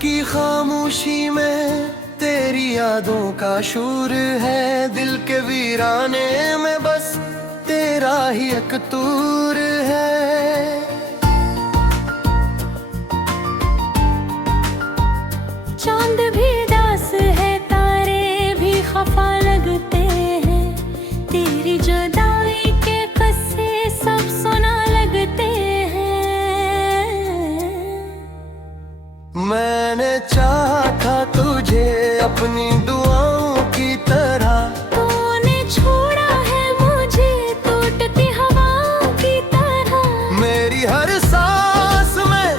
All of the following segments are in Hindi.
की खामोशी में तेरी यादों का शूर है। दिल के वीराने में बस तेरा ही एक तूर है। चांद भी दास है, तारे भी खफा लगते हैं। तेरी जुदाई के किस्से सब सुना लगते हैं। मैंने चाहा था तुझे अपनी दुआओं की तरह, तूने छोड़ा है मुझे टूटती हवाओं की तरह। मेरी हर सांस में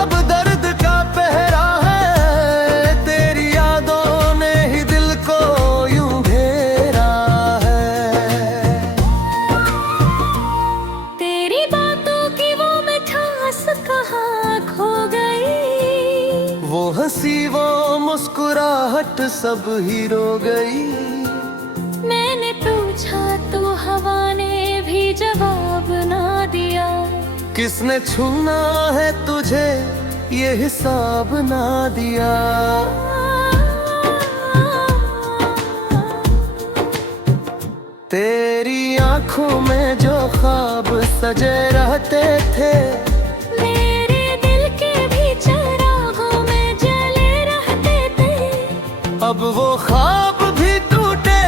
अब दर्द का पहरा है। तेरी यादों ने ही दिल को यूं घेरा है। तेरी बातों की वो मिठास कहाँ खो गई। वो हंसी वो मुस्कुराहट सब ही रो गई। मैंने पूछा तो हवा ने भी जवाब ना दिया। किसने छूना है तुझे ये हिसाब ना दिया। तेरी आंखों में जो ख्वाब सजे रहते थे, मेरे दिल के भी चिरागों में जले रहते थे। अब वो ख्वाब भी टूटे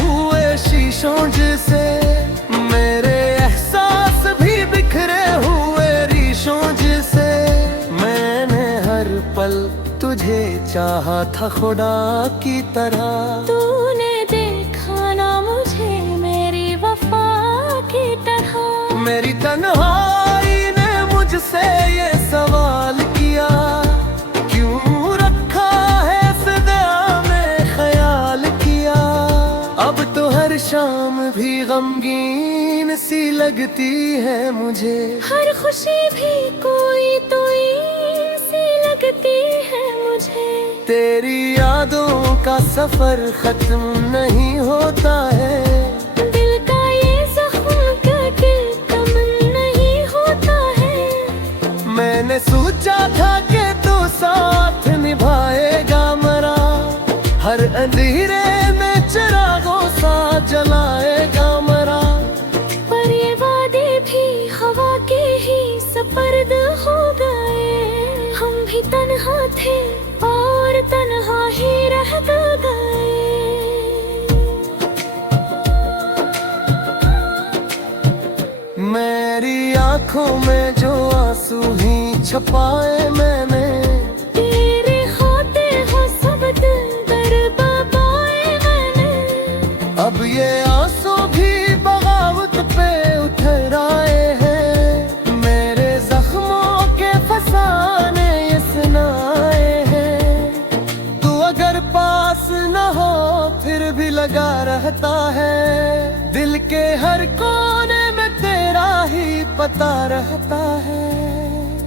हुए शीशों जैसे। मेरे एहसास भी बिखरे हुए रीशों जैसे। मैंने हर पल तुझे चाहा था खुदा की तरह। तूने देखा ना मुझे मेरी वफा की तरह। मेरी तन्हाई ने मुझसे ये सवाल किया, क्यों रखा है सदा में ख्याल किया। अब तो हर शाम भी गमगीन सी लगती है मुझे। हर खुशी भी कोई सी लगती है मुझे। तेरी यादों का सफर खत्म नहीं होता है। दिल का ये जख्म कभी कम नहीं होता है। मैंने सोचा था कि तू साथ निभाएगा मरा, हर अंधेरे में चिरागों सा जलाएगा मरा। पर ये वादे भी हवा के ही सपर्द हो गए। हम भी तन्हा थे और तन्हा ही रह गए। मेरी आंखों में जो आंसू ही छपाए मैंने, तेरे होते हो सब दिल बरबाए मैंने। अब ये आंसू भी बगावत पे उतर आए हैं। मेरे जख्मों के फसाने ये सुनाए हैं। तू अगर पास न हो फिर भी लगा रहता है। दिल के हर कोने में तेरा ही पता रहता है।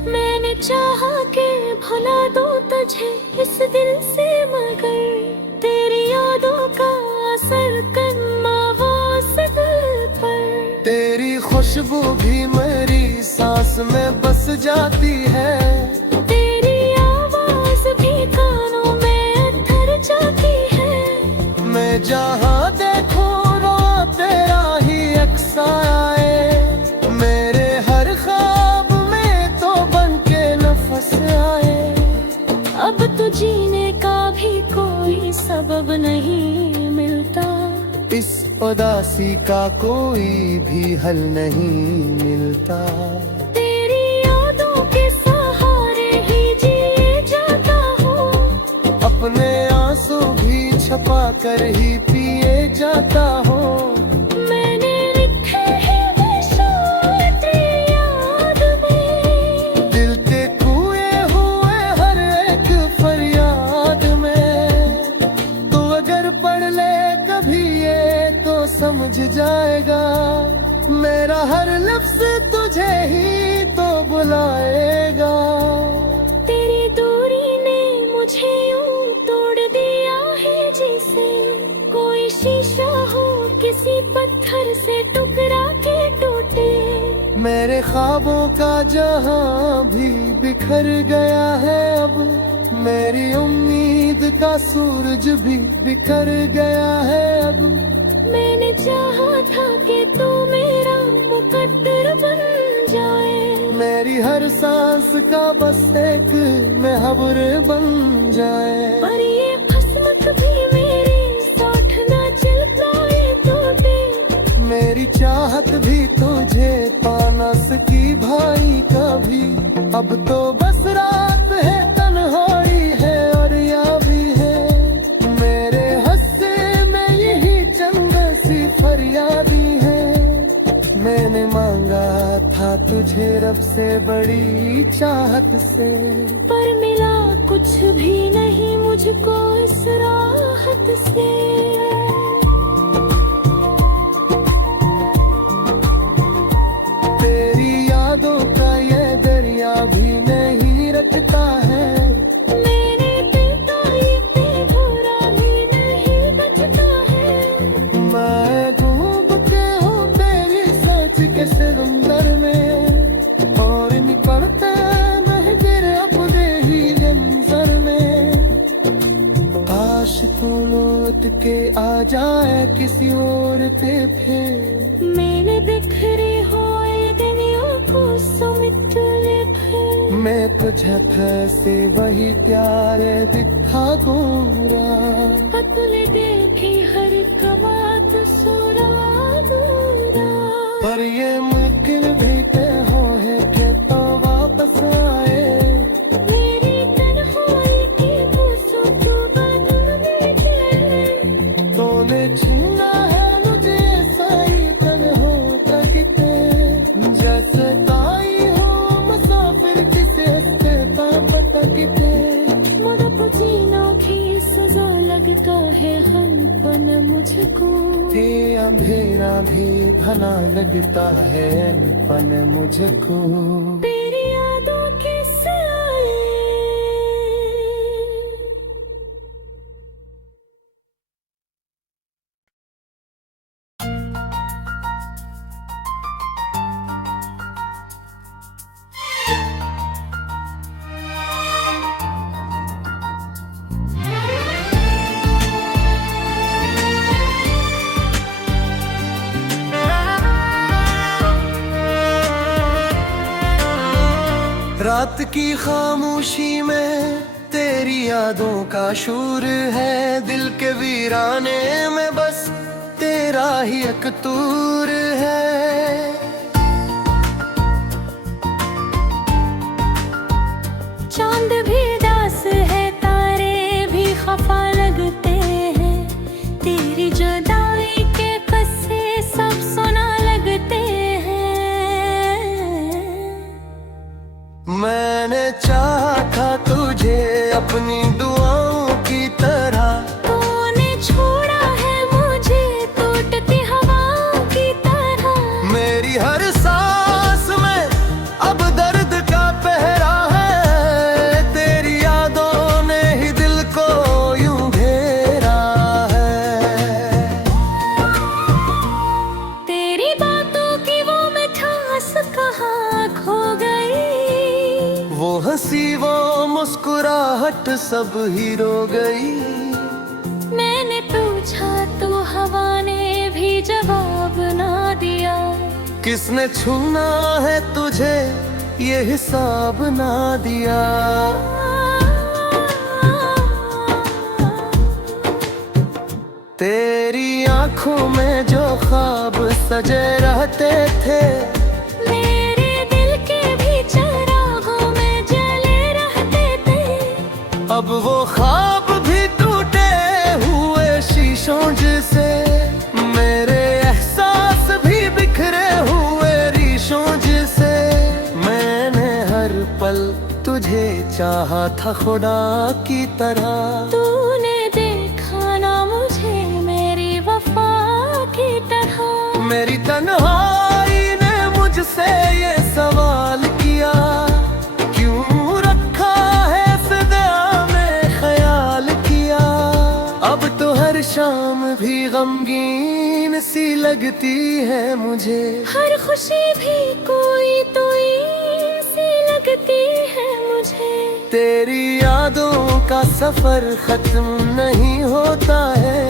मैंने चाहा कि भुला दूं तुझे इस दिल से, मगर तेरी यादों का असर करना वो दिल पर। तेरी खुशबू भी मेरी सांस में बस जाती है। तेरी आवाज भी कानों में उतर जाती है। मैं जहाँ देखूं रो तेरा ही अक्स आए। मेरे हर ख्वाब में तो बन के नफस आए। अब तो जीने का भी कोई सबब नहीं मिलता। इस उदासी का कोई भी हल नहीं मिलता। तेरी यादों के सहारे ही जिए जाता हूँ। अपने आंसू भी छपा कर ही पिए जाता हूँ। मैंने लिखे हैं बेशुमार तेरी याद में। दिल के कुए हुए हर एक फरियाद में। तू अगर पढ़ ले कभी ये तो समझ जाएगा। मेरा हर लफ्ज तुझे ही तो बुलाएगा। तेरी दूरी ने मुझे यूं तोड़ दिया है जैसे कोई शीशा हो किसी पत्थर से टुकरा के टूटे। मेरे ख्वाबों का जहां भी बिखर गया है अब। मेरी उम्मीद का सूरज भी बिखर गया है अब। मैंने चाहा था कि तू मेरा मुकद्दर बन जाए, मेरी हर सांस का बस एक महवर बन जाए। पर ये किस्मत भी मेरी साथ ना चल पाए तो दे। मेरी चाहत भी तुझे पाना सकी भाई कभी। अब तो बस रात है, तन्हाई है और यावी है। मेरे हस्से में यही चंद सी फरियादी है। मैंने मांगा था तुझे रब से बड़ी चाहत से, पर मिला कुछ भी नहीं मुझको इस राहत से। तेरी यादों का ये दरिया भी नहीं रखता है। मेरे पिता ये भरा भी नहीं बचता है। मैं डूबते हूँ तेरी सोच के समंदर में, और निकलते मैं गिर अपने ही जंजर में। काश तू लौट के आ जाए किसी और पे फिर। मैंने बिखरे हुए दुनिया को समेट ले फिर। मैं तुझे फिर से वही प्यार दिखा दूंगा। पतले देखे हर एक बात सुना दूंगा। पर ये मुश्किल भी तय हो है कि तो वापस आए। मेरी तन्हाई की बूसों को बदल दे। तूने छीना है मुझे सही तरह तकते, जैसे ताई हो मुसाफिर किसी हस्ते का पतकते। मुझको जीना की सजा लगता है हनपन मुझको। ये अंधेरा भी घना लगता है अनपन मुझको। तेरी यादों के साए रात की खामोशी में तेरी यादों का शूर है। दिल के वीराने में बस तेरा ही एक कसूर है। चांद भी दास है, तारे भी खफा लगते हैं। तेरी जुदाई के किस्से सब सुना लगते हैं। मैंने चाहा था तुझे अपनी दुआओं की तरह। तूने छोड़ा है मुझे टूटती हवाओं की तरह। मेरी हर सांस में अब दर्द का पहरा है। तेरी यादों ने ही दिल को यूं घेरा है। तेरी बातों की वो मिठास कहाँ खो गई। वो हंसी वो मुस्कुराहट सब ही रो गई। मैंने पूछा तो हवा ने भी जवाब ना दिया। किसने छूना है तुझे ये हिसाब ना दिया। तेरी आंखों में जो ख्वाब सजे रहते थे, मेरे दिल के भी चिरागों में जले रहते थे। अब वो ख्वाब भी टूटे हुए शीशों जैसे। मेरे एहसास भी बिखरे हुए रीशों जैसे। मैंने हर पल तुझे चाहा था खुदा की तरह। तूने देखा ना मुझे मेरी वफा की तरह। मेरी तन्हाई ने मुझसे ये सवाल किया, क्यों रखा है सदा में ख्याल किया। अब तो हर शाम भी गमगीन सी लगती है मुझे। हर खुशी भी कोई सी लगती है मुझे। तेरी यादों का सफर खत्म नहीं होता है।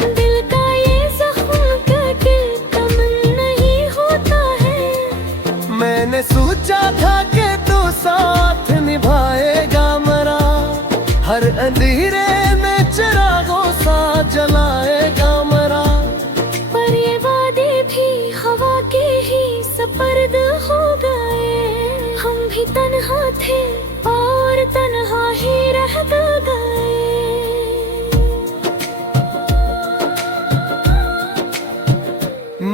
दिल का ये जख्म कभी कम नहीं होता है। मैंने सोचा था कि तू साथ निभाएगा मरा, हर अंधेरे में चिरागों सा जलाएगा मरा। पर ये वादे भी हवा के ही सपर्द हो गए। हम भी तन्हा थे और तन्हा ही रह गए।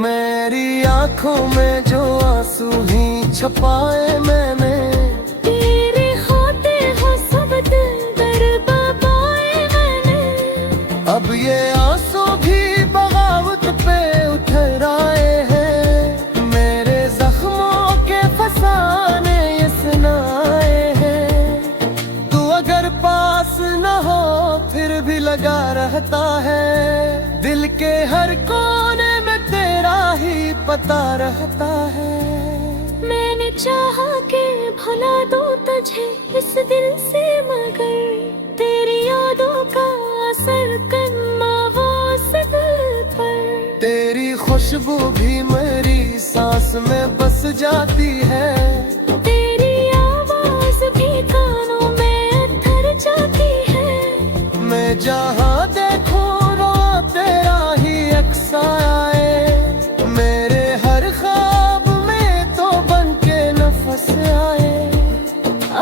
मेरी आंखों में जो आंसू ही छपाए मैंने, तेरे होते हो सब दिल बरबाए मैंने। अब ये आंसू भी बगावत पे उतर आए हैं। मेरे जख्मों के फसाने ये सुनाए हैं। तू अगर पास न हो फिर भी लगा रहता है। दिल के हर कोने में तेरा ही पता रहता है। मैंने चाहा कि भुला दूं तुझे इस दिल से, मगर तेरी यादों का असर कन्ना वो दिल पर। तेरी खुशबू भी मेरी सांस में बस जाती है। तेरी आवाज भी कानों में उतर जाती है। मैं जहाँ देखूं रो तेरा ही अक्स आए। मेरे हर ख्वाब में तो बन के नफस आए।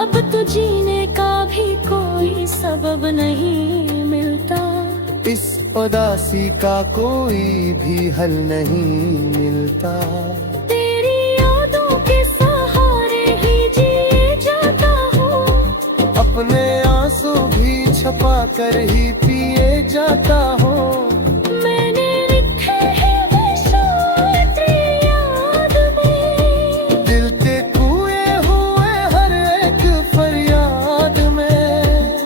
अब तो जीने का भी कोई सबब नहीं मिलता। इस उदासी का कोई भी हल नहीं मिलता। तेरी यादों के सहारे ही जी जाता हूँ। अपने आंसू भी छपा कर ही पिए जाता हूँ। मैंने लिखे हैं बेशुमार तेरी याद में। दिल के कुए हुए हर एक फरियाद में।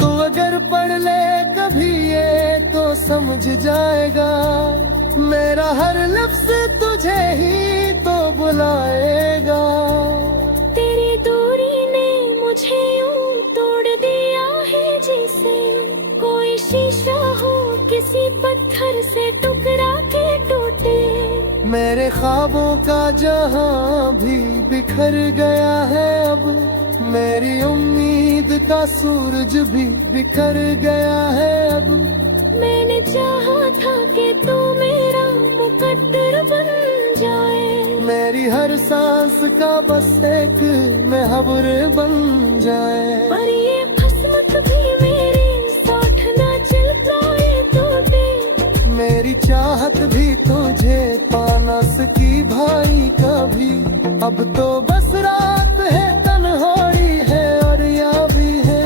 तू अगर पढ़ ले कभी ये तो समझ जाएगा। मेरा हर लफ्ज तुझे ही तो बुलाएगा। तेरी दूरी ने मुझे यूं तोड़ दिया है जैसे कोई शीशा हो किसी पत्थर से टुकरा के टूटे। मेरे ख्वाबों का जहां भी बिखर गया है अब। मेरी उम्मीद का सूरज भी बिखर गया है अब। मैंने चाहा था कि तू मेरा मुकद्दर बन जाए। मेरी हर सांस का बस एक महबूर बन जाए। पर ये किस्मत भी मेरी साथ ना चल पाए तो दे। मेरी चाहत भी तुझे पाना सकी भाई कभी। अब तो बस रात है तन्हाई है और याबी है।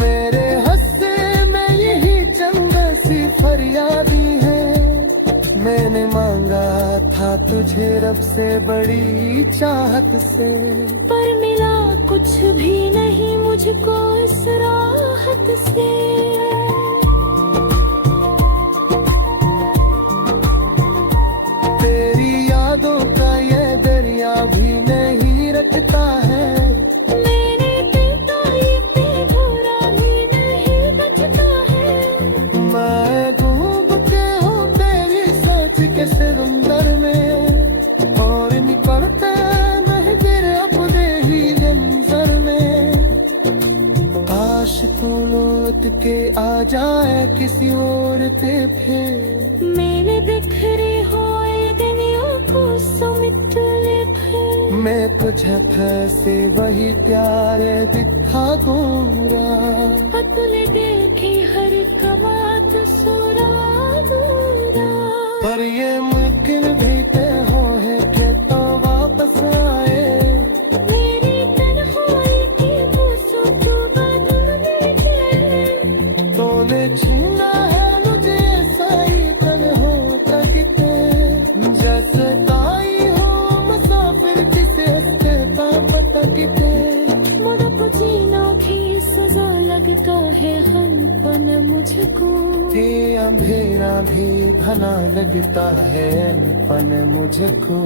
मेरे हस्से में यही चंद सी फरियादी है। मैंने मांगा था तुझे रब से बड़ी चाहत से, पर मिला कुछ भी नहीं मुझको इस राहत से। तेरी यादों का ये दरिया भी नहीं रखता है। मेरे पिता ये बेभरा भी नहीं बचता है। मैं घूमते हूँ तेरी सोच के सिरंदर में और निकलते नहीं गिर अपने ही जंजर में। काश तू लौट के आ जाए किसी और पे फिर। मेरे बिखरे हुए दुनिया को समेट ले फिर। मैं तुझे फैसे वही प्यारे दिखा दूंगा। पतले देखे हर एक बात सोरा दूरा। पर ये मुश्किल भी तय हो है कि तो वापस आए। मेरी तन्हाई की वो सुबह बदल गई। तूने छीना है मुझे सही तन्हा तकते। जैसे ताई हो मुसाफिर किसे हंसते पटकते। मुझको जीना की सजा लगता है हनपन मुझको। ये अंधेरा भी भला लगता है पन मुझको।